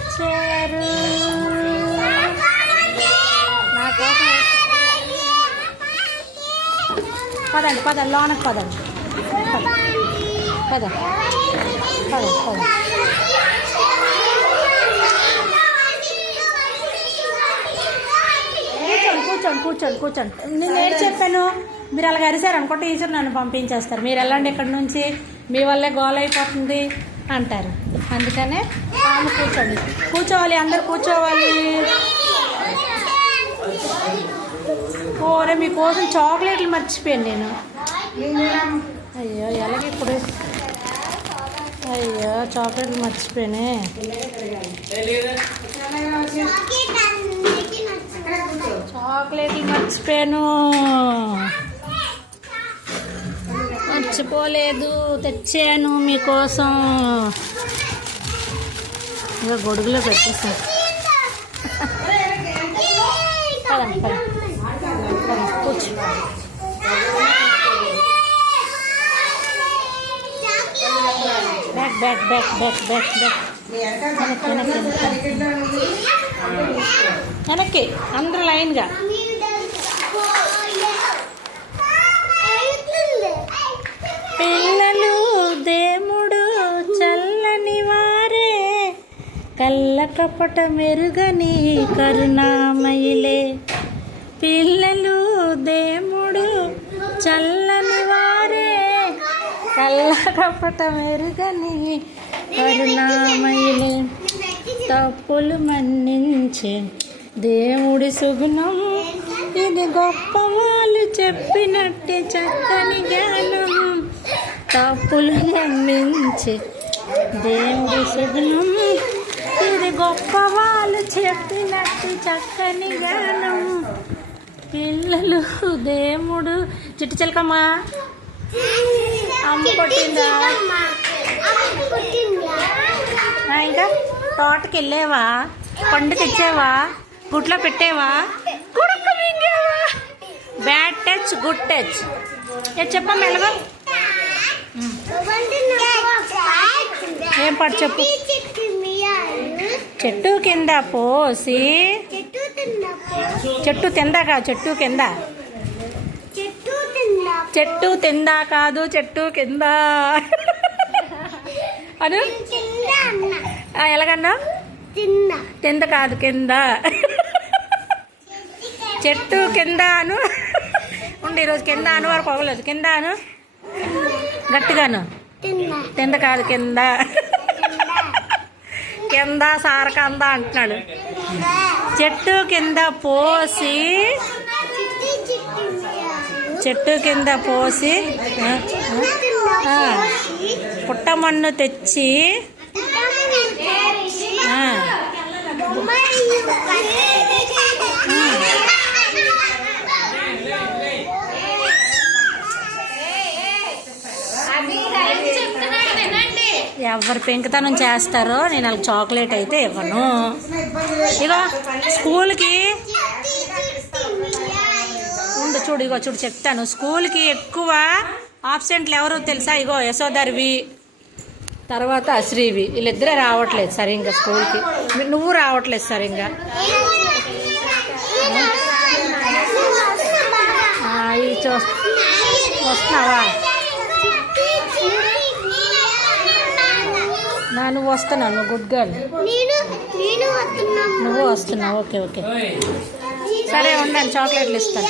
వచ్చారు. నా కోసం పదండి పదండి, లోనకి పదండి, పద పద పద. కూర్చోండి కూర్చోండి కూర్చోండి. నేను ఏం చెప్పాను, మీరు అలాగ అరిసారు అనుకుంటే టీచర్ నన్ను పంపించేస్తారు. మీరు వెళ్ళండి ఇక్కడ నుంచి, మీ వల్లే గోల అయిపోతుంది అంటారు. అందుకనే ఆమె కూర్చోండి, కూర్చోవాలి, అందరు కూర్చోవాలి. ఓరే మీకోసం చాక్లెట్లు మర్చిపోయాను నేను. అయ్యో ఎలాగ ఇప్పుడు, అయ్యో చాక్లెట్లు మర్చిపోయానే. చాక్లెట్లు మర్చిపోయాను, మర్చిపోలేదు, తెచ్చాను మీకోసం. ఇంకా గొడుగులో పెట్టేస్తాను. పదండి పదండి కూర్చో. Back back back back back back వెనక్కి అందరూ లైన్గా. పిల్లలు దేవుడు చల్లని వారే, కళ్ళ కపట మెరుగని కరుణామయులే. పిల్లలు దేవుడు చల్లని వారే, కళ్ళ కపట మెరుగని కరుణామయులే. తప్పులు మన్నించే దేవుడి సుగుణం, ఇది గొప్ప వాళ్ళు చెప్పినట్టే చక్కని జ్ఞానం. తప్పులు మన్నించే దేవుడి సుగుణం, ఇది గొప్ప వాళ్ళు చెప్పినట్టు చక్కని జ్ఞానం. పిల్లలు దేవుడు. చిట్టు చిలకమ్మా అమ్మ కొట్టిందా? ఇంకా తోటకి వెళ్ళేవా? పండు తెచ్చావా? గుట్లో పెట్టేవా? కుడుకు మింగావా? Bad touch good touch. చెప్పమ్మా మెల్లగా. ఏం పాటు చెప్పు. చెట్టు కింద పోసి, చెట్టు తిందా కాదు, చెట్టు కింద, చెట్టు తిందా కాదు, చెట్టు కింద అను. ఎలాగన్నా? తింద కాదు, కింద. చెట్టు కింద అను. ఉండి ఈరోజు కింద అను వరకు అవ్వలేదు. కింద అను గట్టిగాను. తింద కాదు, కింద. కింద సారకంద అంటున్నాడు. చెట్టు కింద పోసి, చెట్టు కింద పోసి పుట్టమన్ను తెచ్చి ఎవరు పెంకుతనం చేస్తారో నేను వాళ్ళకి చాక్లెట్ అయితే ఇవ్వను. ఇగో స్కూల్కి ఉండు, చూడు ఇగో చూడు చెప్తాను. స్కూల్కి ఎక్కువ ఆబ్సెంట్లు ఎవరు తెలుసా? ఇగో యశోధర్వి, తర్వాత అశ్రీవి, వీళ్ళిద్దరే రావట్లేదు సరిగ్గా స్కూల్కి. నువ్వు రావట్లేదు సరిగ్గా. వస్తున్నావా? నువ్వు వస్తున్నావు, నువ్వు గుడ్ గర్ల్, నువ్వు వస్తున్నావు. ఓకే ఓకే సరే ఉండండి, చాక్లెట్లు ఇస్తాను.